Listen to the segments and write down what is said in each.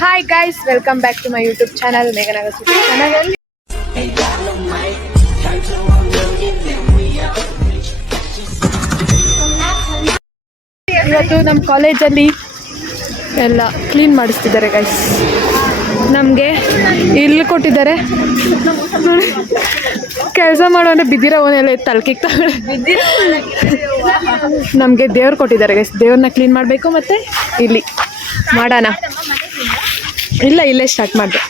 Hi guys, welcome back to my YouTube channel, Meghana YouTube channel. ಇವತ್ತು ನಮ್ಮ ಕಾಲೇಜಲ್ಲಿ ಎಲ್ಲ ಕ್ಲೀನ್ ಮಾಡಿಸ್ತಿದ್ದಾರೆ ಗೈಸ್. ನಮಗೆ ಇಲ್ಲಿ ಕೊಟ್ಟಿದ್ದಾರೆ ಕೆಲಸ ಮಾಡೋದ್ರೆ ಬಿದ್ದಿರೋವನ್ನೆಲ್ಲ ತಲೆಕಿಗೆ ತಗೊಳ್ಳಿ. ನಮಗೆ ದೇವ್ರು ಕೊಟ್ಟಿದ್ದಾರೆ ಗೈಸ್. ದೇವ್ರನ್ನ ಕ್ಲೀನ್ ಮಾಡಬೇಕು ಮತ್ತು ಇಲ್ಲಿ ಮಾಡೋಣ. ಇಲ್ಲ ಇಲ್ಲೇ ಸ್ಟಾರ್ಟ್ ಮಾಡಿದೆ.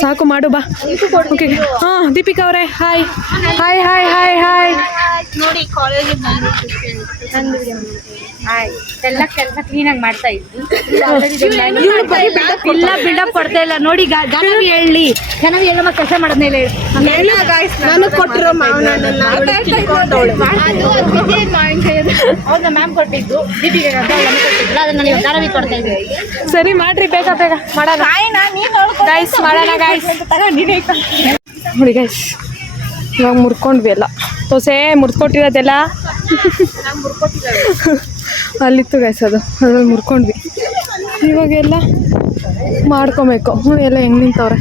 ಸಾಕು ಮಾಡು ಬಾ. ಓಕೆ ಹಾಂ ದೀಪಿಕಾ ಅವರೇ hi hi hi hi hi. ನೋಡಿ ಕಾಲೇಜಿಗೆ ಎಲ್ಲ ಕೆಲಸ ಕ್ಲೀನಾಗಿ ಮಾಡ್ತಾ ಇದ್ವಿ. ಇಲ್ಲ ಬಿಲ್ಡಪ್ ಕೊಡ್ತಾ ಇಲ್ಲ ನೋಡಿ. ಜನವಿ ಹೇಳಿ ಜನವಿ ಹೇಳಮ್ಮ ಕೆಲಸ ಮಾಡೋದ್ಮೇಲೆ ನಾನು ಕೊಟ್ಟಿರೋ ಅವ್ರನ್ನ ಮ್ಯಾಮ್ ಕೊಟ್ಟಿದ್ದು ದೀಪಿಗೆ ಅದನ್ನ ನೀವು ಜನವಿ ಕೊಡ್ತಾ ಇದ್ವಿ. ಸರಿ ಮಾಡ್ರಿ ಬೇಗ ಬೇಗ ಮಾಡೋಣ ಗೈಸ್. ಮಾಡೋಣ ಗೈಸ್. ನೋಡಿ ಗೈಸ್ ಇವಾಗ ಮುರ್ಕೊಂಡ್ವಿ ಎಲ್ಲ. ದೋಸೆ ಮುರ್ಕೊಟ್ಟಿರೋದೆಲ್ಲ ಅಲ್ಲಿತ್ತು ಗೈಸ್. ಅದ್ರಲ್ಲಿ ಮುರ್ಕೊಂಡ್ವಿ. ಇವಾಗೆಲ್ಲ ಮಾಡ್ಕೊಬೇಕು. ಎಲ್ಲ ಹೆಂಗೆ ನಿಂತವ್ರೆ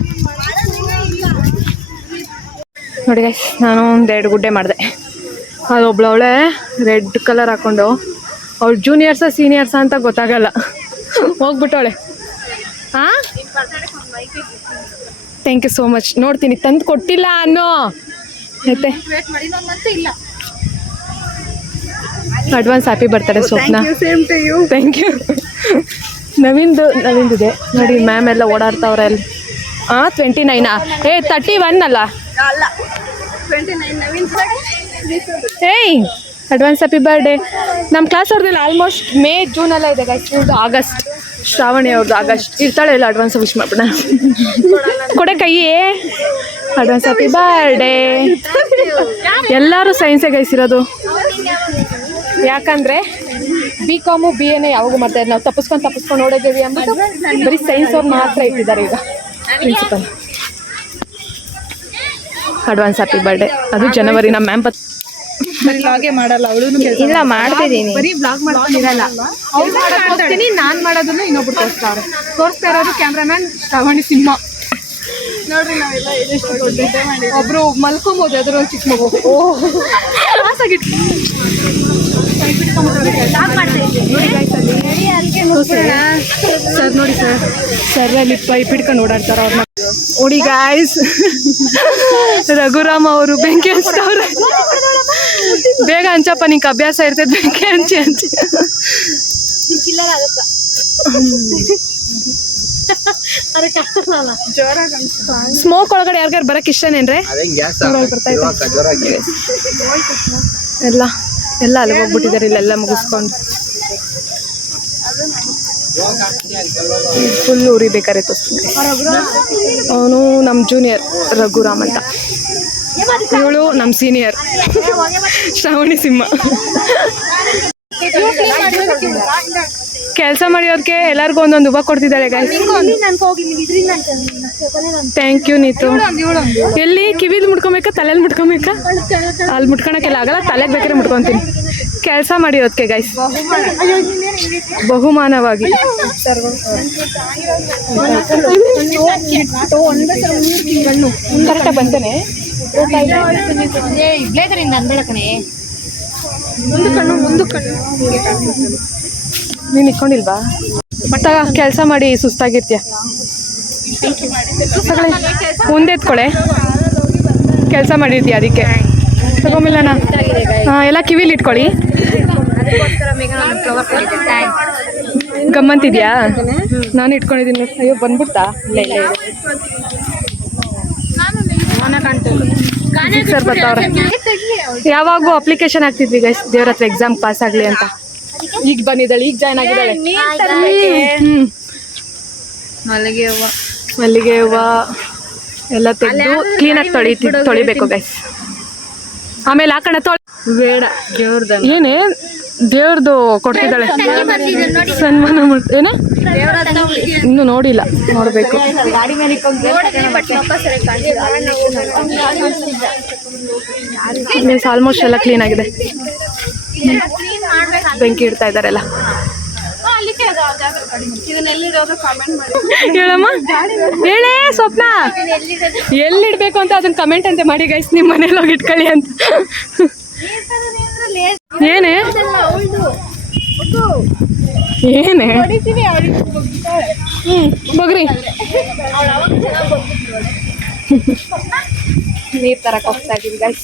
ನೋಡಿ ಗೈಸ್. ನಾನು ಒಂದೆರಡು ಗುಡ್ಡೆ ಮಾಡಿದೆ. ಅದು ಒಬ್ಳವಳೆ ರೆಡ್ ಕಲರ್ ಹಾಕ್ಕೊಂಡು ಅವಳು ಜೂನಿಯರ್ಸಾ ಸೀನಿಯರ್ಸಾ ಅಂತ ಗೊತ್ತಾಗಲ್ಲ ಹೋಗ್ಬಿಟ್ಟವಳೆ. ಹಾಂ ಥ್ಯಾಂಕ್ ಯು ಸೋ ಮಚ್. ನೋಡ್ತೀನಿ ತಂದು ಕೊಟ್ಟಿಲ್ಲ ಅನ್ನೋ ಮತ್ತೆ ಅಡ್ವಾನ್ಸ್ ಹ್ಯಾಪಿ ಬರ್ತಾರೆ ಸ್ವಪ್ನ. Thank you. ನವಿಂದಿದೆ ನೋಡಿ. ಮ್ಯಾಮ್ ಎಲ್ಲ ಓಡಾಡ್ತಾವ್ರೆ ಅಲ್ಲಿ. 29 31 ಅಲ್ಲ. ಏಯ್ ಅಡ್ವಾನ್ಸ್ ಹ್ಯಾಪಿ ಬರ್ಡೇ. ನಮ್ಮ ಕ್ಲಾಸ್ ಅವ್ರದ್ದೆಲ್ಲ ಆಲ್ಮೋಸ್ಟ್ ಮೇ ಜೂನ್ ಎಲ್ಲ ಇದೆ ಗೈಸ್. ಇವ್ರದ್ದು ಆಗಸ್ಟ್. ಶ್ರಾವಣಿ ಅವ್ರದ್ದು ಆಗಸ್ಟ್. ಇರ್ತಾಳೆ ಎಲ್ಲ ಅಡ್ವಾನ್ಸ್ ವಿಶ್ ಮಾಡ್ಬಿಡ. ಕೊಡೆ ಕೈಯೇ ಅಡ್ವಾನ್ಸ್ ಹ್ಯಾಪಿ ಬರ್ಡೇ. ಎಲ್ಲರೂ ಸೈನ್ಸೇ ಗೈಸಿರೋದು. ಯಾಕಂದರೆ BCom BA ಯಾವಾಗೂ ಮಾಡ್ತಾರೆ. ನಾವು ತಪ್ಪಿಸ್ಕೊಂಡು ನೋಡಿದ್ದೀವಿ ಅಂದ್ಬಿಟ್ಟು ಬರೀ ಸೈನ್ಸ್ ಅವ್ರು ಮಾತ್ರ ಇಟ್ಟಿದ್ದಾರೆ ಈಗ ಪ್ರಿನ್ಸಿಪಲ್. Advance happy birthday. ಅದು ಜನವರಿ. ನಮ್ಮ ಮ್ಯಾಮ್ ಬ್ಲಾಗೇ ಮಾಡಲ್ಲ ಅವಳು. ಇಲ್ಲ ಮಾಡ್ತಿದ್ದೀನಿ. ಬರೀ ಬ್ಲಾಗ್ ಮಾಡ್ಕೊಂಡಿರಲ್ಲ. ಹೋಗ್ತೀನಿ ನಾನು ಮಾಡೋದನ್ನು ಇನ್ನೊಬ್ರು ತೋರಿಸ್ತಾ ಇರೋದು ಕ್ಯಾಮ್ರಾಮ್ಯಾನ್ ಶ್ರಾವಣಿ ಸಿಂಹ. ನೋಡ್ರಿ ನಾವೆಲ್ಲ ಎಷ್ಟು ದೊಡ್ಡ ಮಾಡಿ ಒಬ್ರು ಮಲ್ಕೊಬೋದು. ಅದ್ರ ಒಂದು ಚಿಕ್ಕ ಮಗು ಸರ್ ನೋಡಿ ಸರ್ ಅಲ್ಲಿ ಪೈಪ್ ಹಿಡ್ಕೊಂಡು ಓಡಾಡ್ತಾರ ಅವ್ರನ್ನ ನೋಡಿ ಗಾಯ್ಸ್. ರಘುರಾಮ್ ಅವರು ಬೆಂಕಿ ಹಚ್ತವ್ರೆ. ಬೇಗ ಹಂಚಪ್ಪ, ನಿಂಗೆ ಅಭ್ಯಾಸ ಇರ್ತೈತೆ ಬೆಂಕಿ ಹಂಚಿ. ಸ್ಮೋಕ್ ಒಳಗಡೆ ಯಾರಿಗಾರು ಬರಕ್ ಇಷ್ಟನೇನ್ರಿ? ಎಲ್ಲ ಅಲ್ಲಿ ಹೋಗ್ಬಿಟ್ಟಿದ್ದಾರೆ. ಇಲ್ಲೆಲ್ಲ ಮುಗಿಸ್ಕೊಂಡು ಫುಲ್ ಉರಿಬೇಕಾರೆ ತೋರಿಸ್ತೀನಿ. ಅವನು ನಮ್ಮ ಜೂನಿಯರ್ ರಘುರಾಮ್ ಅಂತ. ಇವಳು ನಮ್ಮ ಸೀನಿಯರ್ ಶ್ರಾವಣಿ ಸಿಂಹ. ಕೆಲಸ ಮಾಡಿಯೋರ್ಗೆ ಎಲ್ಲರಿಗೂ ಒಂದೊಂದು ಹೂವು ಕೊಡ್ತಿದ್ದಾರೆ ಗೈಸ್. Thank you Neetu. ಎಲ್ಲಿ ಕಿವಿದು ಮುಟ್ಕೊಬೇಕಾ ತಲೆಯಲ್ಲಿ ಮುಟ್ಕೊಬೇಕಾ? ಅಲ್ಲಿ ಮುಟ್ಕೊಳಕ್ಕೆಲ್ಲ ಆಗಲ್ಲ. ತಲೆಗೆ ಬೇಕಾದ್ರೆ ಮುಟ್ಕೊತೀನಿ. ಕೆಲಸ ಮಾಡಿರೋದಕ್ಕೆ ಗೈಸ್ ಬಹುಮಾನವಾಗಿ. ಕರೆಕ್ಟಾಗಿ ಬಂತೇನೆ. ನೀನು ಇಟ್ಕೊಂಡಿಲ್ವಾ? ಬಟ್ ಕೆಲಸ ಮಾಡಿ ಸುಸ್ತಾಗಿರ್ತೀಯ. ಮುಂದೆತ್ಕೊಳೆ ಕೆಲಸ ಮಾಡಿರ್ತೀಯ ಅದಕ್ಕೆ ತಗೊಂಬಿಲ್ಲಣ್ಣ. ಎಲ್ಲ ಕಿವಿಲಿ ಇಟ್ಕೊಳ್ಳಿ. ಗಮ್ಮಂತಿದ್ಯಾ? ನಾನು ಇಟ್ಕೊಂಡಿದ್ದೀನಿ. ಅಯ್ಯೋ ಬಂದ್ಬಿಡ್ತಾ? ಇಲ್ಲ ಸರ್ ಬರ್ತಾವ್ರೆ. ಯಾವಾಗೂ ಅಪ್ಲಿಕೇಶನ್ ಹಾಕ್ತಿದ್ವಿ ಗೈಸ್ ದೇವ್ರ ಹತ್ರ ಎಕ್ಸಾಮ್ ಪಾಸ್ ಆಗಲಿ ಅಂತ. ಈಗ ಬಂದಿದ್ದಾಳೆ, ಈಗ ಜಾಯ್ನ್ ಆಗಿದ್ದಾಳೆ. ಮಲ್ಲಿಗೆ ಹೂವು ಎಲ್ಲ ತೆಗೆದು ಕ್ಲೀನಾಗಿ ತೊಳಿಬೇಕು ಗೈಸ್. ಆಮೇಲೆ ಹಾಕೋಣ ಬೇಡ. ಏನೇ ದೇವ್ರದ್ದು ಕೊಡ್ತಿದ್ದಾಳೆ ಸನ್ಮಾನ ಏನ ಇನ್ನೂ ನೋಡಿಲ್ಲ, ನೋಡಬೇಕು. ಆಲ್ಮೋಸ್ಟ್ ಎಲ್ಲ ಕ್ಲೀನ್ ಆಗಿದೆ. ಬೆಂಕಿ ಇಡ್ತಾ ಇದ್ದಾರೆಲ್ಲ. ಹೇಳಮ್ಮ ಹೇಳೇ ಸ್ವಪ್ನ ಎಲ್ಲಿಡ್ಬೇಕು ಅಂತ ಅದನ್ನ ಕಮೆಂಟ್ ಅಂತ ಮಾಡಿ ಗೈಸ್, ನಿಮ್ಮ ಮನೇಲಿ ಹೋಗಿ ಇಟ್ಕೊಳ್ಳಿ ಅಂತ. ಏನೇ ಏನೇ ಬಗ್ರಿ ನೀರ್ ತರಕ್ ಹೋಗ್ತಾ ಇದೀವಿ ಗೈಸ್.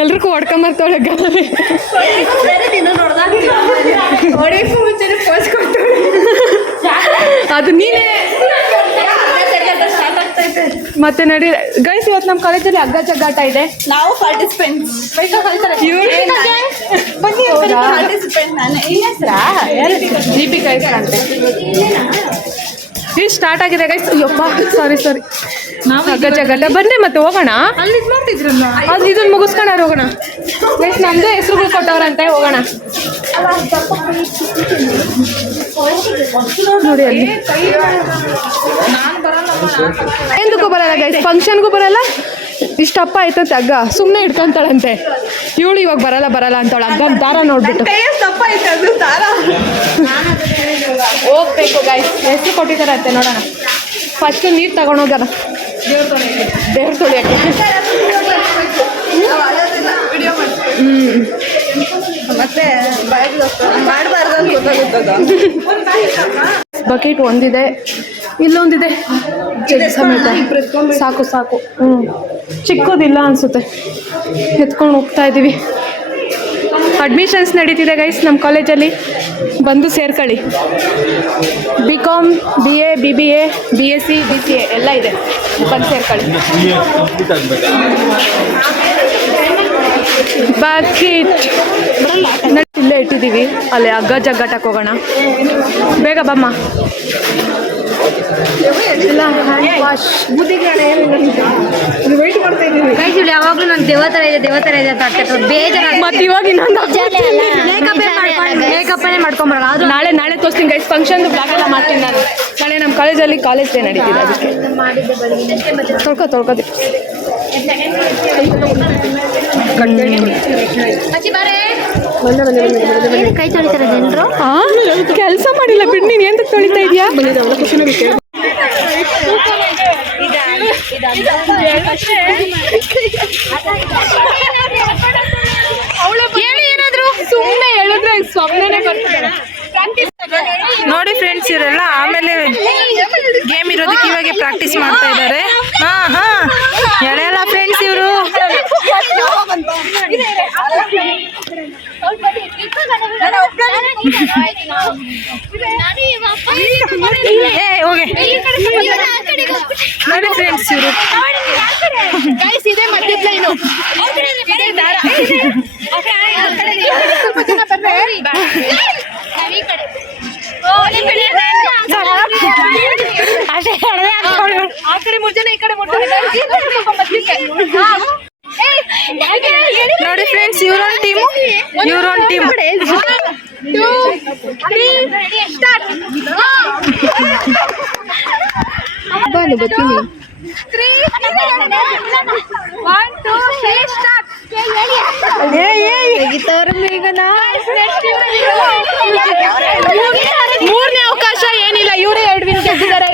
ಎಲ್ರಿಗೂ ಹೊಡ್ಕೊಂಬರ್ತವಳೆ ಗದವೆ. ಅದು ನೀನೇ ಮತ್ತೆ ನಡಿ ಗೈಸ್. ಇವತ್ತು ನಮ್ಮ ಕಾಲೇಜಲ್ಲಿ ಹಗ್ಗ ಜಗ್ಗಾಟ ಇದೆ. ನಾವು ಪಾರ್ಟಿಸಿಪೆಂಟ್ಸ್. ದೀಪಿಕಾ ಹೆಸರು ಅಂತೆ. ಈಗ ಸ್ಟಾರ್ಟ್ ಆಗಿದೆ ಗೈಸ್. ಅಯ್ಯಪ್ಪ ಸಾರಿ ಹಗ್ಗ ಜಗ್ಗಾಟ ಬನ್ನಿ ಮತ್ತೆ ಹೋಗೋಣ. ಅದು ಇದನ್ನ ಮುಗಿಸ್ಕೊಂಡಾರ ಹೋಗೋಣ ಗೈಸ್. ನಮ್ದು ಹೆಸರುಗಳು ಕೊಟ್ಟವ್ರಂತೆ, ಹೋಗೋಣ ನೋಡಿ. ಅಲ್ಲಿ ಎಂದಕ್ಕೂ ಬರಲ್ಲ ಗೈಸ್, ಫಂಕ್ಷನ್ಗೂ ಬರಲ್ಲ. ಇಷ್ಟಪ್ಪ ಆಯ್ತಂತೆ ಹಗ್ಗ, ಸುಮ್ಮನೆ ಇಟ್ಕೊಂತಾಳಂತೆ ಇವಳು. ಇವಾಗ ಬರಲ್ಲ ಅಂತವಳು. ಹಗ್ಗ ದಾರ ನೋಡ್ಬಿಟ್ಟು ಹೋಗ್ಬೇಕು ಗೈಸ್. ಹೆಸರು ಕೊಟ್ಟಿದ್ದಾರಂತೆ, ನೋಡೋಣ. ಫಸ್ಟ್ ನೀರು ತಗೊಂಡೋಗಾರ ದೇವ್ರ ತೊಳಿಯಕ್ಕೆ. ಮತ್ತೆ ಮಾಡಬಾರ್ದು ಬಕೆಟ್ ಒಂದಿದೆ, ಇಲ್ಲೊಂದಿದೆ ಸಮೇತ. ಸಾಕು ಚಿಕ್ಕದಿಲ್ಲ ಅನ್ಸುತ್ತೆ. ಎತ್ಕೊಂಡು ಹೋಗ್ತಾ ಇದ್ದೀವಿ. ಅಡ್ಮಿಷನ್ಸ್ ನಡೀತಿದೆ ಗೈಸ್ ನಮ್ಮ ಕಾಲೇಜಲ್ಲಿ, ಬಂದು ಸೇರ್ಕೊಳ್ಳಿ. BCom, BA, BBA, BSc, BCA ಎಲ್ಲ ಇದೆ, ಬಂದು ಸೇರ್ಕೊಳ್ಳಿ. ಬಕೆಟ್ ಇಲ್ಲೇ ಇಟ್ಟಿದ್ದೀವಿ, ಅಲ್ಲಿ ಹಗ್ಗ ಜಗ್ಗಾಟಕ್ಕೆ ಹೋಗೋಣ. ಬೇಗ ಬಮ್ಮ. ಇಲ್ಲ ಹ್ಯಾಂಡ್ ವಾಶ್ ಯಾವಾಗ್ಲೂ ನಾನು ದೇವತರ ಇದೆ ಅಂತ ಬೇಜಾರು. ಮತ್ತೆ ಇವಾಗ ಇನ್ನೊಂದು ಮೇಕಪ್ಪೇ ಮಾಡ್ಕೊಂಬರಲ್ಲ. ಅದು ನಾಳೆ ತೋರಿಸ್ತೀನಿ ಗೈಸ್. ಫಂಕ್ಷನ್ ಬ್ಲಾಗ್ ಎಲ್ಲ ಮಾಡ್ತೀನಿ ನಾನು. ನಾಳೆ ನಮ್ಮ ಕಾಲೇಜಲ್ಲಿ ಕಾಲೇಜ್ ಡೇ ನಡೀತಿದೆ, ಅದಕ್ಕೆ ತೊಳ್ಕೊದಿ. ಕೈ ತೊಳಿತಾರೆ ಜನರು. ಕೆಲಸ ಮಾಡಿಲ್ಲ ಬಿಡ್, ನೀನು ಎಂತ ತೊಳಿತಾ ಇದೆಯಾ? ಏನಾದ್ರು ಸುಮ್ಮನೆ ಹೇಳಿದ್ರೆ ಸ್ವಪ್ನನೇ ಬರ್ತಾರೆ. ನೋಡಿ ಫ್ರೆಂಡ್ಸ್, ಇವರೆಲ್ಲ ಆಮೇಲೆ ಗೇಮ್ ಇರೋದಕ್ಕೆ ಇವಾಗ ಪ್ರಾಕ್ಟೀಸ್ ಮಾಡ್ತಾ ಇದ್ದಾರೆ. ಎಳೆಯಲ್ಲ ಫ್ರೆಂಡ್ಸ್ ಇವರು. ಹೋಗಿ ನೋಡಿ ಫ್ರೆಂಡ್ಸ್ ಇವರು. ನೋಡಿ ಫ್ರೆಂಡ್ಸ್, ಇವ್ರೊಂದು ಟೀಮು. ಬರ್ತೀನಿ. ಮೂರನೇ ಅವಕಾಶ ಏನಿಲ್ಲ, ಇವರೇ 2 ವಿನ್ ಗೆದ್ದಿದ್ದಾರೆ.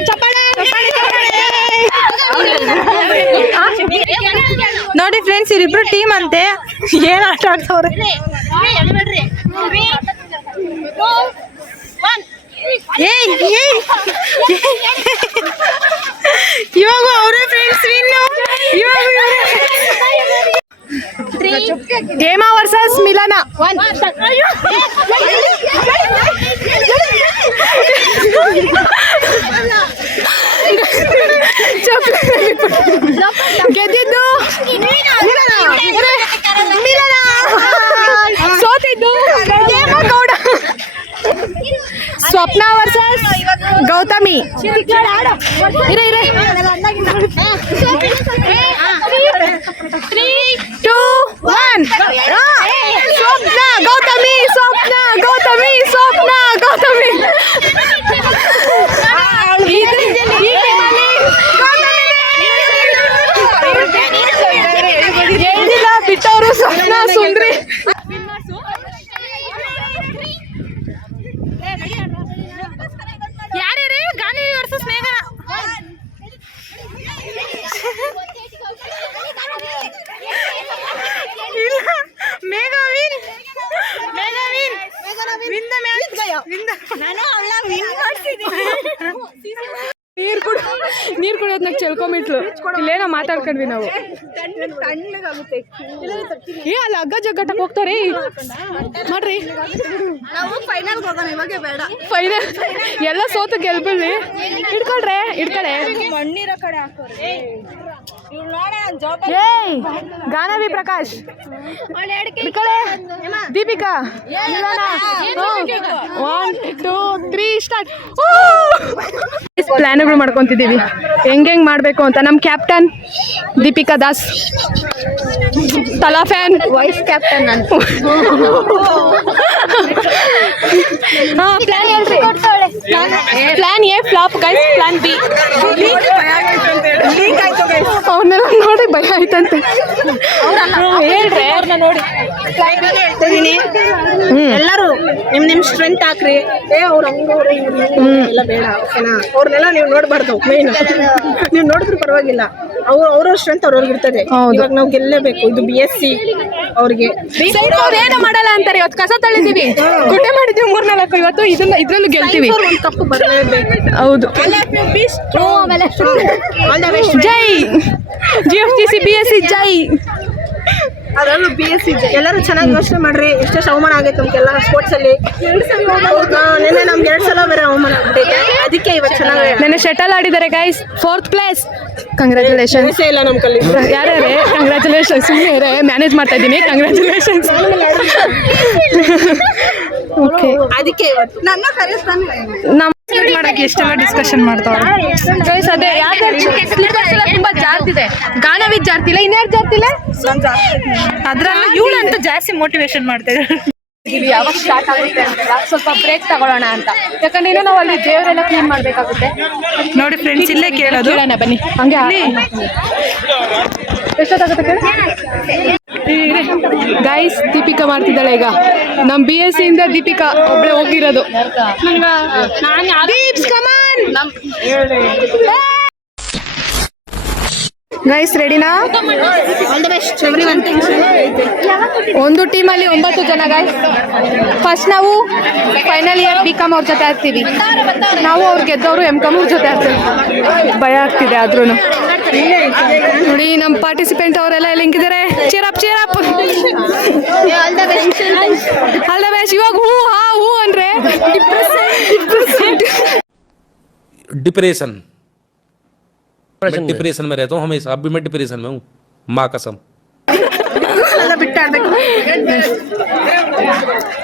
ನೋಡಿ ಫ್ರೆಂಡ್ಸ್, ಇವರಿಬ್ರು ಟೀಮ್ ಅಂತೆ. ಏನ್ ಆಟ ಆಡ್ತವ್ರೆ? ಇವಾಗ ಅವರೇ ಫ್ರೆಂಡ್ಸ್ ವಿನ್ನು. ಹೇಮಾ ವರ್ಸಸ್ ಮಿಲನ. ಗೆದ್ದಿದ್ದು ಸೋತಿದ್ದು ಗೌಡ. ಸ್ವಪ್ನ ವರ್ಸಸ್ ಗೌತಮಿ. ಇರ 3, 2, 1. ಸ್ವಪ್ನ ಗೌತಮಿ. ಬಿಟ್ಟವರು ಸ್ವಪ್ನ ಸುಂದ್ರಿ. ನಾನು ಅವಳ ವಿನ್ ಮಾಡ್ತಿದ್ದೀನಿ. ನೀರು ಕುಡಿಯೋದ್ನಾಗ ಚೆಲ್ಕೊಂಬಿಟ್ಲು. ಇಲ್ಲೇನೋ ಮಾತಾಡ್ಕೊಂಡ್ವಿ ನಾವು. ಏ ಅಲ್ಲಿ ಹಗ್ಗ ಜಗ್ಗಟ್ಟಕ್ಕೆ ಹೋಗ್ತಾರೆ ಮಾಡ್ರಿ. ನಾವು ಫೈನಲ್ ಹೋಗೋಣ, ಇವಾಗೆ ಬೇಡ. ಫೈನಲ್ ಎಲ್ಲ ಸೋತು ಗೆಲ್ಬಿಡ್ಲಿ. ಇಡ್ಕಳೆ ಮಣ್ಣಿರೋ ಕಡೆ ಹಾಕೋರಿ. ಏಯ್ ಗಾನವಿ ಪ್ರಕಾಶ್ ಇಡ್ಕಳೆ. ದೀಪಿಕಾ 1 2 3 ಸ್ಟಾರ್ಟ್. ಪ್ಲಾನ್ಗಳು ಮಾಡ್ಕೊಂತಿದ್ದೀವಿ ಹೆಂಗ್ ಮಾಡಬೇಕು ಅಂತ. ನಮ್ಮ ಕ್ಯಾಪ್ಟನ್ ದೀಪಿಕಾ ದಾಸ್, ತಲಾ ಫ್ಯಾನ್ ವೈಸ್ ಕ್ಯಾಪ್ಟನ್ ಅಂತ. ಪ್ಲಾನ್ ಹೇಳ್ರಿ. Plan A flop guys, plan B. ಅವನ್ನೆಲ್ಲ ನೋಡಿ ಭಯ ಆಯ್ತಂತೆ. ಹೇಳ್ರಿ ಅವ್ರನ್ನ ನೋಡಿ. ಎಲ್ಲರೂ ನಿಮ್ ಸ್ಟ್ರೆಂತ್ ಹಾಕ್ರಿ. ಅವ್ರ ಹಂಗವ್ರೆ ಎಲ್ಲ ಬೇಡ, ಓಕೆನಾ? ಅವ್ರನ್ನೆಲ್ಲ ನೀವು ನೋಡ್ಬಾರ್ದು. ಮೇನ್ ನೀವು ನೋಡಿದ್ರು ಪರವಾಗಿಲ್ಲ, ಅವ್ರ ಸ್ಟ್ರೆಂತ್ ಅವ್ರವ್ರಿಗೆ ಇರ್ತದೆ. ಇವಾಗ ನಾವು ಗೆಲ್ಲೇಬೇಕು. ಇದು BSc ಅವ್ರಿಗೆ ಏನು ಮಾಡಲ್ಲ ಅಂತಾರೆ. ಇವತ್ತು ಕಸ ತಳ್ಳಿದೀವಿ, ಗುಡ್ಡೆ ಮಾಡಿದೀವಿ 3-4. ಇವತ್ತು ಇದ್ರಲ್ಲೂ ಗೆಲ್ತೀವಿ. ಒಂದು ಕಪ್ಪು ಬರಲೇಬೇಕು. ಹೌದು. ಜೈ GFTC BSc ಜೈ. ಅದರಲ್ಲೂ BSc ಎಲ್ಲರೂ ಚೆನ್ನಾಗಿ ಯೋಚನೆ ಮಾಡ್ರಿ. ಎಷ್ಟೇ ಅವಮಾನ ಆಗೈತೆ ನಮ್ಗೆಲ್ಲ ಸ್ಪೋರ್ಟ್ಸ್ ಅಲ್ಲಿ. ನೆನ್ನೆ ನಮ್ಗೆ 2 ಸಲ ಬೇರೆ ಅವಮಾನ ಆಗ್ಬಿಟ್ಟೈತೆ. ಅದಕ್ಕೆ ಇವತ್ತು ಚೆನ್ನಾಗಿ ನೆನ್ನೆ ಶಟಲ್ ಆಡಿದ್ದಾರೆ ಗೈಸ್, 4th ಪ್ಲೇಸ್. ಕಂಗ್ರ್ಯಾಚುಲೇಷನ್ಸ್. ಇಲ್ಲ ನಮ್ಮ ಕಲ್ಲಿ ಯಾರ್ಯಾರೇ ಕಂಗ್ರ್ಯಾಚುಲೇಷನ್ಸ್. ಸುಮ್ಮನೆ ಮ್ಯಾನೇಜ್ ಮಾಡ್ತಾ ಇದ್ದೀನಿ. ಕಂಗ್ರ್ಯಾಚುಲೇಷನ್ಸ್. ಓಕೆ, ಅದಕ್ಕೆ ಇವತ್ತು ನನ್ನ ನಮ್ಮ ಮಾಡಕ್ಕೆ ಎಷ್ಟೆಲ್ಲ ಡಿಸ್ಕಷನ್ ಮಾಡ್ತಾವ್ರೆ ಗೈಸ್. ಅದೇ ಯಾರು ತುಂಬಾ ಜಾರ್ತಿದೆ. ಗಾನವಿ ಜಾರ್ತಿಲ್ಲ, ಇನ್ಯಾರು ಜಾರ್ತಿಲ್ಲ. ಅದ್ರಲ್ಲ ಇವಳಂತೂ ಜಾಸ್ತಿ ಮೋಟಿವೇಶನ್ ಮಾಡ್ತಾರೆ. ಯಾವಾಗ ಸ್ಟಾರ್ಟ್ ಆಗುತ್ತೆ ಅಂತ ಸ್ವಲ್ಪ ಬ್ರೇಕ್ ತಗೊಳ್ಳೋಣ ಅಂತ. ಯಾಕಂದ್ರೆ ಇನ್ನೂ ನಾವು ಅಲ್ಲಿ ದೇವರೆಲ್ಲ ಕ್ಲೀನ್ ಮಾಡ್ಬೇಕಾಗುತ್ತೆ. ನೋಡಿ ಫ್ರೆಂಡ್ಸ್, ಇಲ್ಲೇ ಕೇಳೋದು. ಕೇಳೋಣ ಬನ್ನಿ. ಹಂಗೆ ಎಷ್ಟೊತ್ತಾಗುತ್ತೆ ಗೈಸ್. ದೀಪಿಕಾ ಮಾಡ್ತಿದ್ದಾಳೆ ಈಗ. ನಮ್ಮ BSc ಇಂದ ದೀಪಿಕಾ ಒಬ್ಳೆ ಹೋಗಿರೋದು. ಗೈಸ್ ರೆಡಿನಾ? ಒಂದು ಟೀಮಲ್ಲಿ 9 ಜನ ಗೈಸ್. ಫಸ್ಟ್ ನಾವು ಫೈನಲ್ ಇಯರ್ BCom ಅವ್ರ ಜೊತೆ ಆಡ್ತೀವಿ. ನಾವು ಅವ್ರು ಗೆದ್ದವರು MCom ಅವ್ರ ಜೊತೆ ಆಡ್ತೀವಿ. ಭಯ ಆಗ್ತಿದೆ ಆದ್ರೂ. ನೋಡಿ ನಮ್ಮ ಪಾರ್ಟಿಸಿಪೆಂಟ್ ಅವರೆಲ್ಲ ಎಲ್ಲಿಂಗಿದ್ದಾರೆ. Cheer up all the best. ಇವಾಗ ಹೂ ಅಂದ್ರೆ डिप्रेशन मैं डिप्रेशन में रहता हूँ हमेशा. अब भी मैं डिप्रेशन में हूँ, माँ कसम.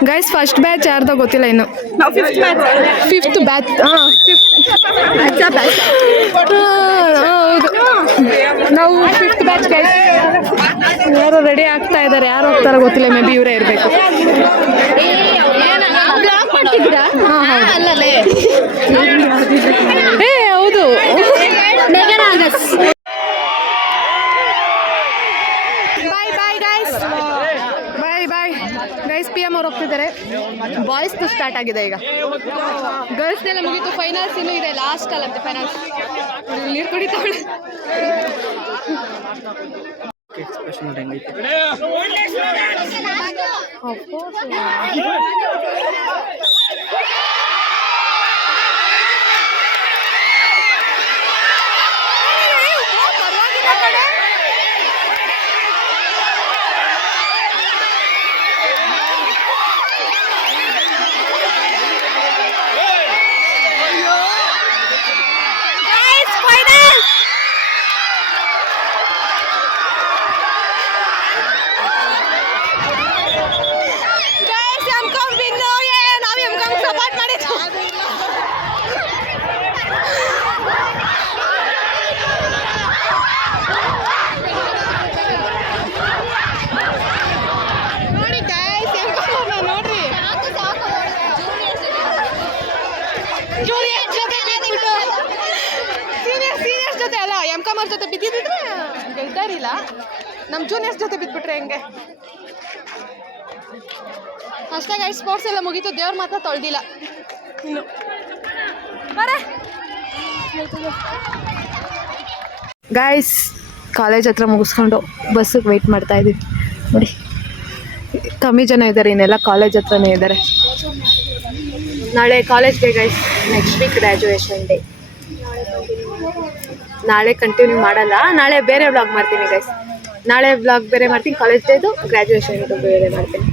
ಗೈಸ್ ಫಸ್ಟ್ ಬ್ಯಾಚ್ ಯಾರ್ದೋ ಗೊತ್ತಿಲ್ಲ ಇನ್ನು. 5th batch. ಹೌದು, ನಾವು 5th ಬ್ಯಾಚ್ ಗೈಸ್. ಯಾರು ರೆಡಿ ಆಗ್ತಾ ಇದ್ದಾರೆ, ಯಾರು ಹೋಗ್ತಾರೋ ಗೊತ್ತಿಲ್ಲ. ಮೇ ಬಿ ಇವರೇ ಇರಬೇಕು. ಹೌದು. Bye guys. PM ಅವ್ರು ಹೋಗ್ತಿದ್ದಾರೆ. ಬಾಯ್ಸ್ ಸ್ಟಾರ್ಟ್ ಆಗಿದೆ ಈಗ. ಗರ್ಲ್ಸ್ನೆಲ್ಲ ಮುಗೀತು. ಫೈನಲ್ಸ್ ಇನ್ನೂ ಇದೆ, ಲಾಸ್ಟ್ ಅಲ್ಲಂತೆ ಫೈನಲ್ಸ್. ನೀರು ಕುಡಿತಾವಳೆ. ಸೀನಿಯರ್ಸ್ ಜೊತೆ ಅಲ್ಲ, MCom ಅವ್ರ ಜೊತೆ ಬಿದ್ದಿದ್ರೆ ಗೆಲ್ತಾರಿಲ್ಲ. ನಮ್ಮ ಜೂನಿಯರ್ಸ್ ಜೊತೆ ಬಿದ್ಬಿಟ್ರೆ ಹೆಂಗೆ ಅಷ್ಟೇ ಗೈಸ್. ಸ್ಪೋರ್ಟ್ಸ್ ಎಲ್ಲ ಮುಗೀತು. ದೇವ್ರ ಮಾತ್ರ ತೊಳ್ದಿಲ್ಲ ಇನ್ನು. ಗೈಸ್ ಕಾಲೇಜ್ ಹತ್ರ ಮುಗಿಸ್ಕೊಂಡು ಬಸ್ಸಿಗೆ ವೆಯ್ಟ್ ಮಾಡ್ತಾ ಇದ್ದೀವಿ. ನೋಡಿ ಕಮ್ಮಿ ಜನ ಇದ್ದಾರೆ, ಇನ್ನೆಲ್ಲ ಕಾಲೇಜ್ ಹತ್ರನೇ ಇದ್ದಾರೆ. ನಾಳೆ college day guys, next week graduation day. ನಾಳೆ ಕಂಟಿನ್ಯೂ ಮಾಡಲ್ಲ, ನಾಳೆ ಬೇರೆ ವ್ಲಾಗ್ ಮಾಡ್ತೀನಿ ಗೈಸ್. ನಾಳೆ ವ್ಲಾಗ್ ಬೇರೆ ಮಾಡ್ತೀನಿ, ಕಾಲೇಜ್ ಡೇದು ಗ್ರ್ಯಾಜುಯೇಷನ್ ಇದು ಬೇರೆ ಮಾಡ್ತೀನಿ,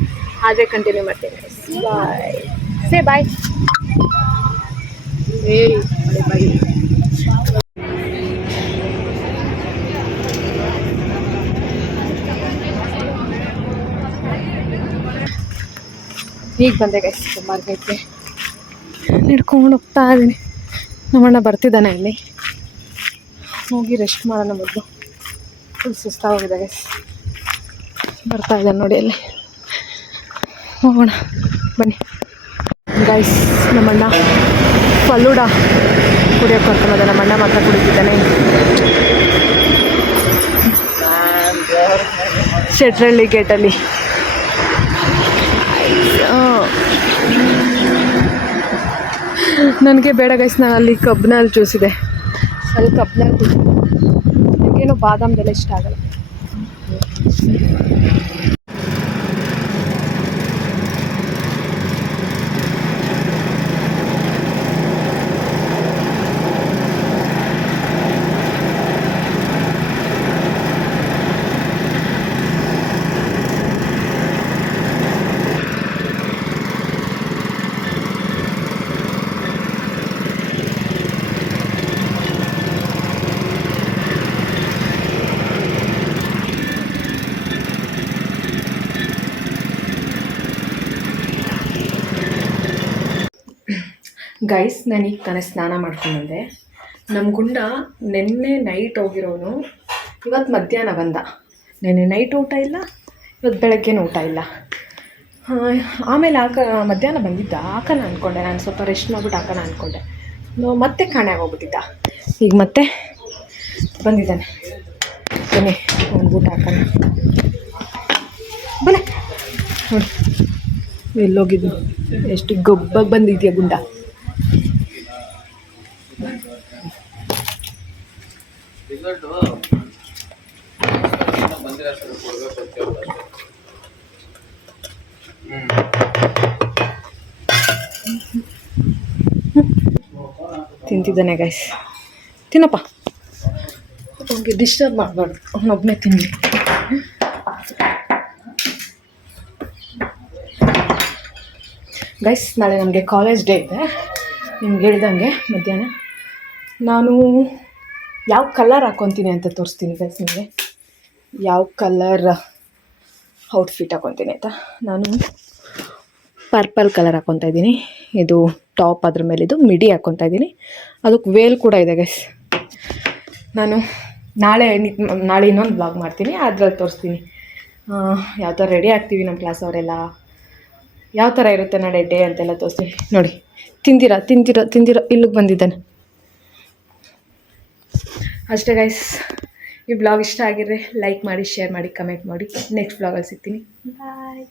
ಆದರೆ ಕಂಟಿನ್ಯೂ ಮಾಡ್ತೀನಿ ಗೈಸ್. ಬಾಯ್, ಸೇ ಬಾಯ್. ಏಯ್ ಬಾಯ್. ಈಗ ಬಂದೆ ಗೈಸ್ ಮಾರ್ಕೆಟ್ಗೆ, ನಡ್ಕೊಂಡು ಹೋಗ್ತಾ ಇದ್ದೀನಿ. ನಮ್ಮಣ್ಣ ಬರ್ತಿದ್ದಾನೆ ಇಲ್ಲಿ, ಹೋಗಿ ರೆಸ್ಟ್ ಮಾಡೋಣ ಮೊದಲು. ಫುಲ್ ಸುಸ್ತಾಗೋಗಿದೆ ಗೈಸ್, ಬರ್ತಾ ಇದ್ದಾನೆ ನೋಡಿ ಅಲ್ಲಿ, ಹೋಗೋಣ ಬನ್ನಿ ಗೈಸ್. ನಮ್ಮಣ್ಣ ಫಲೂಡ ಕುಡಿಯೋಕೆ ಕರ್ಕೊಂಡೋದ, ನಮ್ಮಣ್ಣ ಮಾತ್ರ ಕುಡಿತಿದ್ದಾನೆ. ಶೆಟ್ರಳ್ಳಿ ಗೇಟಲ್ಲಿ ನನಗೆ ಬೇಡ ಗೈಸ್, ನಾನು ಅಲ್ಲಿ ಕಬ್ಬಿನಲ್ಲಿ ಜ್ಯೂಸ್ ಇದೆ, ಅಲ್ಲಿ ಕಬ್ಬಿನಲ್ಲಿ ಕುಡಿದು, ನನಗೇನು ಬಾದಾಮ್ದೆಲ್ಲ ಇಷ್ಟ ಆಗಲ್ಲ. ಗೈಸ್, ನಾನೀಗ ತಾನೇ ಸ್ನಾನ ಮಾಡ್ಕೊಂಡು ಬಂದೆ. ನಮ್ಮ ಗುಂಡ ನೆನ್ನೆ ನೈಟ್ ಹೋಗಿರೋನು ಇವತ್ತು ಮಧ್ಯಾಹ್ನ ಬಂದ. ನೆನ್ನೆ ನೈಟ್ ಊಟ ಇಲ್ಲ, ಇವತ್ತು ಬೆಳಗ್ಗೆನೂ ಊಟ ಇಲ್ಲ. ಆಮೇಲೆ ಮಧ್ಯಾಹ್ನ ಬಂದಿದ್ದ, ಹಾಕೋಣ ಅಂದ್ಕೊಂಡೆ, ನಾನು ಸ್ವಲ್ಪ ರೆಸ್ಟ್ ಮಾಡಿಬಿಟ್ಟು ಹಾಕೋಣ ಅಂದ್ಕೊಂಡೆ. ಮತ್ತೆ ಕಾಣೆ ಆಗೋಗ್ಬಿಟ್ಟಿದ್ದ. ಈಗ ಮತ್ತೆ ಬಂದಿದ್ದಾನೆ. ಬನ್ನಿ ಒಂದು ಊಟ ಹಾಕೋಣ, ಬನ್ನಿ. ನೋಡಿ ಎಲ್ಲೋಗಿದ್ದು, ಎಷ್ಟು ಗೊಬ್ಬಾಗಿ ಬಂದಿದ್ಯಾ ಗುಂಡ. ತಿಂತಿದ್ದಾನೆ ಗೈಸ್, ತಿನ್ನಪ್ಪ, ಅವ್ನಿಗೆ ಡಿಸ್ಟರ್ಬ್ ಮಾಡಬಾರ್ದು, ಅವನೊಬ್ಬನೇ ತಿನ್ನಲಿ. ಗೈಸ್, ನಾಳೆ ನಮಗೆ ಕಾಲೇಜ್ ಡೇ ಇದೆ. ನಿಮ್ಗೆ ಹೇಳ್ದಂಗೆ ಮಧ್ಯಾಹ್ನ ನಾನು ಯಾವ ಕಲರ್ ಹಾಕ್ಕೊತೀನಿ ಅಂತ ತೋರಿಸ್ತೀನಿ ಗೈಸ್ ನಿಮಗೆ. ಯಾವ ಕಲರ್ ಔಟ್ಫಿಟ್ ಹಾಕ್ಕೊತೀನಿ ಆಯಿತಾ. ನಾನು ಪರ್ಪಲ್ ಕಲರ್ ಹಾಕ್ಕೊತಾ ಇದ್ದೀನಿ. ಇದು ಟಾಪ್, ಅದ್ರ ಮೇಲೆ ಇದು ಮಿಡಿ ಹಾಕ್ಕೊತಾ ಇದ್ದೀನಿ. ಅದಕ್ಕೆ ವೇಲ್ ಕೂಡ ಇದೆ ಗೈಸ್. ನಾನು ನಾಳೆ ಇನ್ನೊಂದು ಬ್ಲಾಗ್ ಮಾಡ್ತೀನಿ, ಅದ್ರಲ್ಲಿ ತೋರಿಸ್ತೀನಿ ಯಾವ ಥರ ರೆಡಿ ಆಗ್ತೀವಿ ನಮ್ಮ ಕ್ಲಾಸ್ ಅವರೆಲ್ಲ, ಯಾವ ಥರ ಇರುತ್ತೆ ನಾಳೆ ಡೇ ಅಂತೆಲ್ಲ ತೋರಿಸ್ತೀನಿ. ನೋಡಿ ತಿಂದಿರೋ ಇಲ್ಲಿಗೆ ಬಂದಿದ್ದಾನೆ ಅಷ್ಟೇ ಗೈಸ್. ಈ ಬ್ಲಾಗ್ ಇಷ್ಟ ಆಗಿದ್ರೆ ಲೈಕ್ ಮಾಡಿ, ಶೇರ್ ಮಾಡಿ, ಕಮೆಂಟ್ ಮಾಡಿ. ನೆಕ್ಸ್ಟ್ ಬ್ಲಾಗಲ್ಲಿ ಸಿಗ್ತೀನಿ. ಬಾಯ್.